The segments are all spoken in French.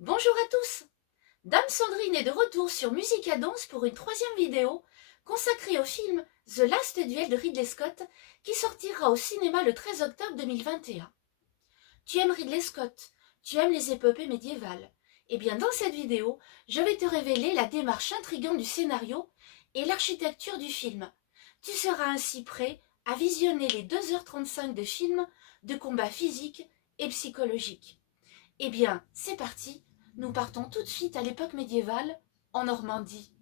Bonjour à tous. Dame Sandrine est de retour sur Musicadance pour une troisième vidéo consacrée au film The Last Duel de Ridley Scott qui sortira au cinéma le 13 octobre 2021. Tu aimes Ridley Scott? Tu aimes les épopées médiévales? Eh bien dans cette vidéo, je vais te révéler la démarche intrigante du scénario et l'architecture du film. Tu seras ainsi prêt à visionner les 2h35 de film de combat physique et psychologique. Eh bien, c'est parti, nous partons tout de suite à l'époque médiévale, en Normandie.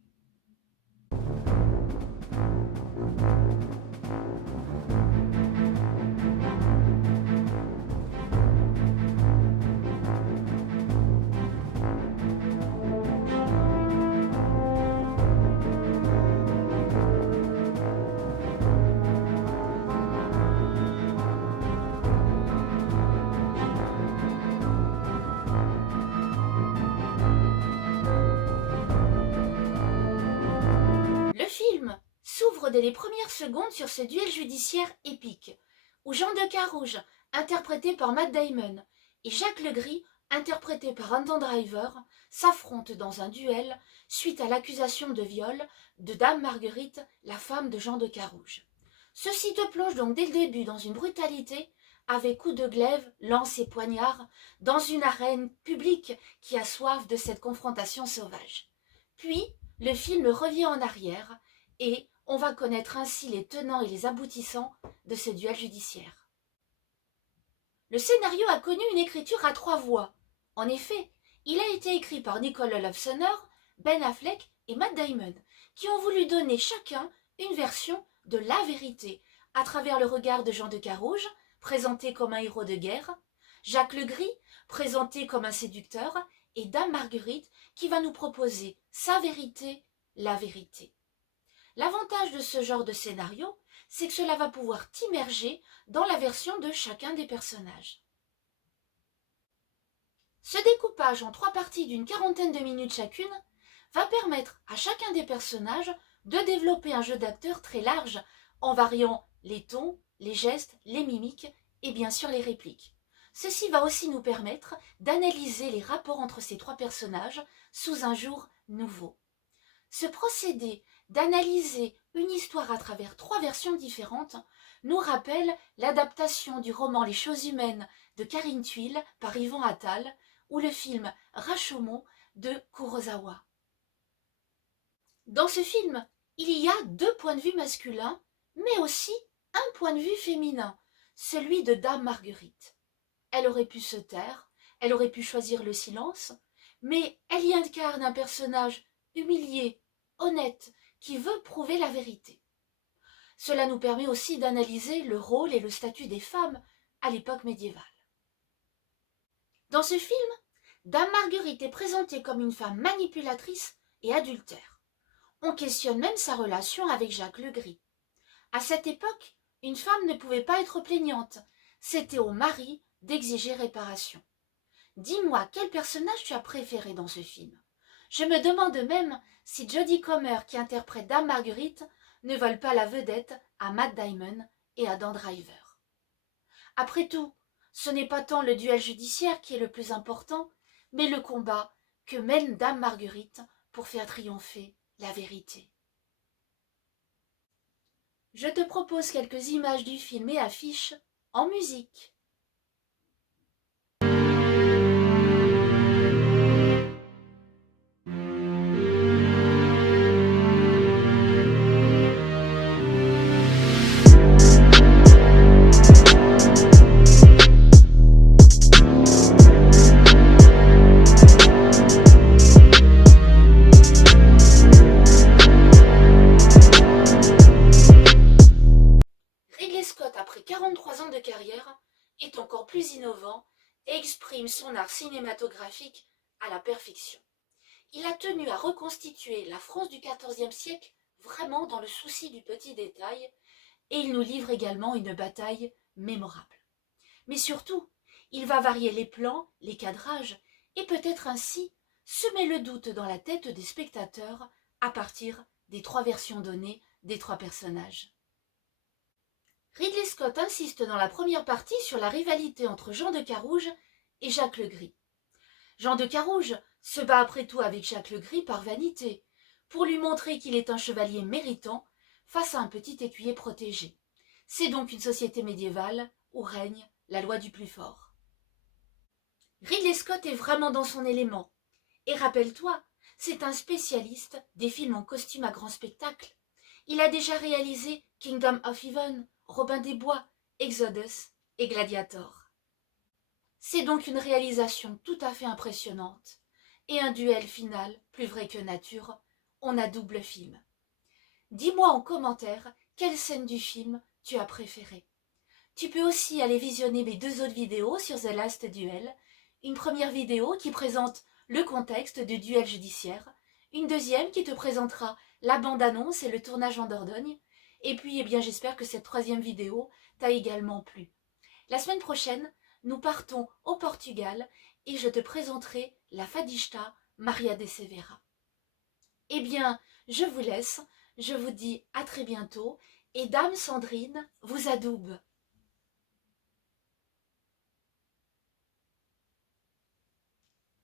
Le film s'ouvre dès les premières secondes sur ce duel judiciaire épique, où Jean de Carouge, interprété par Matt Damon, et Jacques Legris, interprété par Adam Driver, s'affrontent dans un duel suite à l'accusation de viol de Dame Marguerite, la femme de Jean de Carouge. Ceci te plonge donc dès le début dans une brutalité, avec coups de glaive, lances et poignards, dans une arène publique qui a soif de cette confrontation sauvage. Puis, le film revient en arrière et on va connaître ainsi les tenants et les aboutissants de ce duel judiciaire. Le scénario a connu une écriture à 3 voix. En effet, il a été écrit par Nicolas Love Summer, Ben Affleck et Matt Damon, qui ont voulu donner chacun une version de la vérité, à travers le regard de Jean de Carouge, présenté comme un héros de guerre, Jacques Legris, présenté comme un séducteur, et Dame Marguerite, qui va nous proposer sa vérité, la vérité. L'avantage de ce genre de scénario, c'est que cela va pouvoir t'immerger dans la version de chacun des personnages. Ce découpage en 3 parties d'une quarantaine de minutes chacune va permettre à chacun des personnages de développer un jeu d'acteur très large en variant les tons, les gestes, les mimiques et bien sûr les répliques. Ceci va aussi nous permettre d'analyser les rapports entre ces 3 personnages sous un jour nouveau. Ce procédé d'analyser une histoire à travers 3 versions différentes nous rappelle l'adaptation du roman Les choses humaines de Karine Thuil par Yvon Attal ou le film Rashomon de Kurosawa. Dans ce film, il y a 2 points de vue masculins, mais aussi un point de vue féminin, celui de Dame Marguerite. Elle aurait pu se taire, elle aurait pu choisir le silence, mais elle y incarne un personnage humilié, honnête, qui veut prouver la vérité. Cela nous permet aussi d'analyser le rôle et le statut des femmes à l'époque médiévale. Dans ce film, Dame Marguerite est présentée comme une femme manipulatrice et adultère. On questionne même sa relation avec Jacques Legris. À cette époque, une femme ne pouvait pas être plaignante, c'était au mari d'exiger réparation. Dis-moi, quel personnage tu as préféré dans ce film? Je me demande même si Jodie Comer, qui interprète Dame Marguerite, ne vole pas la vedette à Matt Damon et à Dan Driver. Après tout, ce n'est pas tant le duel judiciaire qui est le plus important, mais le combat que mène Dame Marguerite pour faire triompher la vérité. Je te propose quelques images du film et affiches en musique. Ridley Scott, après 43 ans de carrière, est encore plus innovant et exprime son art cinématographique à la perfection. Il a tenu à reconstituer la France du XIVe siècle vraiment dans le souci du petit détail et il nous livre également une bataille mémorable. Mais surtout, il va varier les plans, les cadrages et peut-être ainsi semer le doute dans la tête des spectateurs à partir des 3 versions données des 3 personnages. Ridley Scott insiste dans la première partie sur la rivalité entre Jean de Carouge et Jacques Legris. Jean de Carouge se bat après tout avec Jacques le Gris par vanité, pour lui montrer qu'il est un chevalier méritant face à un petit écuyer protégé. C'est donc une société médiévale où règne la loi du plus fort. Ridley Scott est vraiment dans son élément. Et rappelle-toi, c'est un spécialiste des films en costume à grand spectacle. Il a déjà réalisé Kingdom of Heaven, Robin des Bois, Exodus et Gladiator. C'est donc une réalisation tout à fait impressionnante. Et un duel final, plus vrai que nature, on a double film. Dis-moi en commentaire quelle scène du film tu as préférée. Tu peux aussi aller visionner mes 2 autres vidéos sur The Last Duel. Une première vidéo qui présente le contexte du duel judiciaire, une deuxième qui te présentera la bande-annonce et le tournage en Dordogne, et puis j'espère que cette 3e vidéo t'a également plu. La semaine prochaine, nous partons au Portugal et je te présenterai la Fadista Maria de Severa. Je vous laisse, je vous dis à très bientôt et Dame Sandrine vous adoube.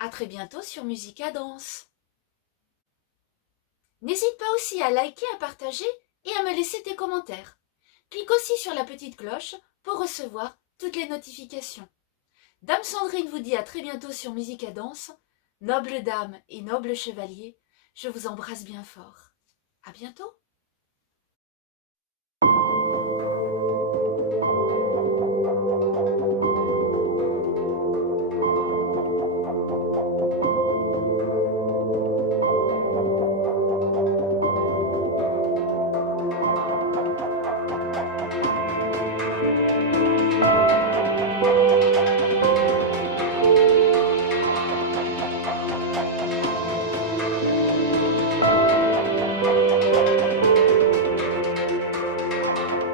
À très bientôt sur Musica Danse. N'hésite pas aussi à liker, à partager et à me laisser tes commentaires. Clique aussi sur la petite cloche pour recevoir toutes les notifications. Dame Sandrine vous dit à très bientôt sur Musica Danse. Noble dame et noble chevalier, je vous embrasse bien fort. À bientôt.